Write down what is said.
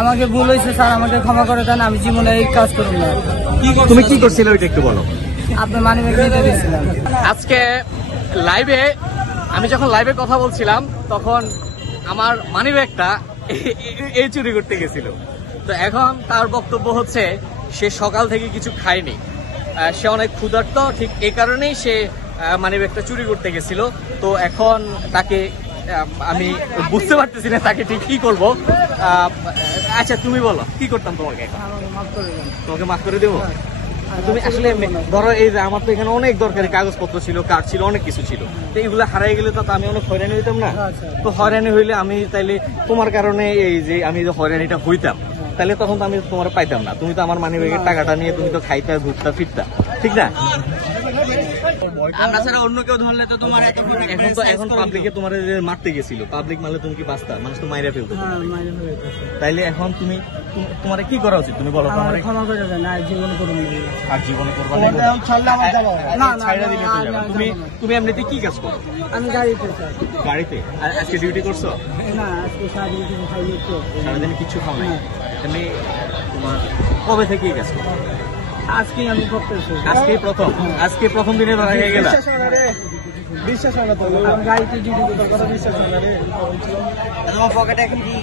আমাকে ভুল হয়েছে স্যার, আমাকে ক্ষমা করে দেন, আমি জীবনে এই কাজ করব না। তুমি কি করছিলে ওইটা একটু বলো। আপনার মানি ব্যাগ নিতে দিয়েছিলাম। আজকে লাইভে আমি যখন লাইভে কথা বলছিলাম তখন আমার মানি ব্যাগটা এই চুরি করতে গেছিল। তো এখন তার বক্তব্য হচ্ছে সে সকাল থেকে কিছু খায়নি, সে অনেক ক্ষুধার্ত, ঠিক এই কারণেই সে মানি ব্যাগটা চুরি করতে গেছিল। তো এখন তাকে আমি বুঝতে পারতেছি না তাকে ঠিক কি করবো। আচ্ছা তুমি বলো কি করতাম তোমাকে এখন? আমাকে মাফ করে দেন। তোমাকে মাফ করে দেবো? তুমি আসলে ধরো এই যে আমার তো এখানে অনেক দরকারি কাগজপত্র ছিল, কার্ড ছিল, অনেক কিছু ছিল, তো এইগুলো হারাই গেলে তো আমি অনেক হয়রানি হইতাম না। তো হয়রানি হইলে আমি তাইলে তোমার কারণে এই যে আমি যে হয়রানিটা হইতাম, তাহলে তখন তো আমি তোমার পাইতাম না। তুমি তো আমার মানি ব্যাগের টাকাটা নিয়ে তুমি তো খাইতা ঘুরতা ফিরতা, ঠিক না? আমরা ছাড়া অন্য কেউ ধরলে তো তোমার এখন পাবলিকে তোমার মারতে গেছিল, পাবলিক মারলে তুমি কি বাঁচতা? মানুষ তো মাইরা ফেলতো। তাইলে এখন তুমি তোমার কি করা উচিত তুমি বলো? আমাকে ক্ষমা করে দেন, আর জীবনে করব না। আর জীবনে করবা না? ছাইড়া দিলে তো যাবে। তুমি এমনিতে কি কাজ করো? আমি গাড়িতে স্যার। গাড়িতে? আর আজকে ডিউটি করছো? না, আজকে সারাদিন কিছু খাইনি তো। সারাদিন কিছু খাও নাই? এমনি তোমার কবে থেকে এই কাজ করো? আজকে আমি করতেছি। আজকে প্রথম দিনে ধরা হয়ে গেল। বিশ্বাস হয় না তো, আমি গাড়িতে ডিউটি করতে, কথা বিশ্বাস হয় না রে। আমার পকেটে এখন কি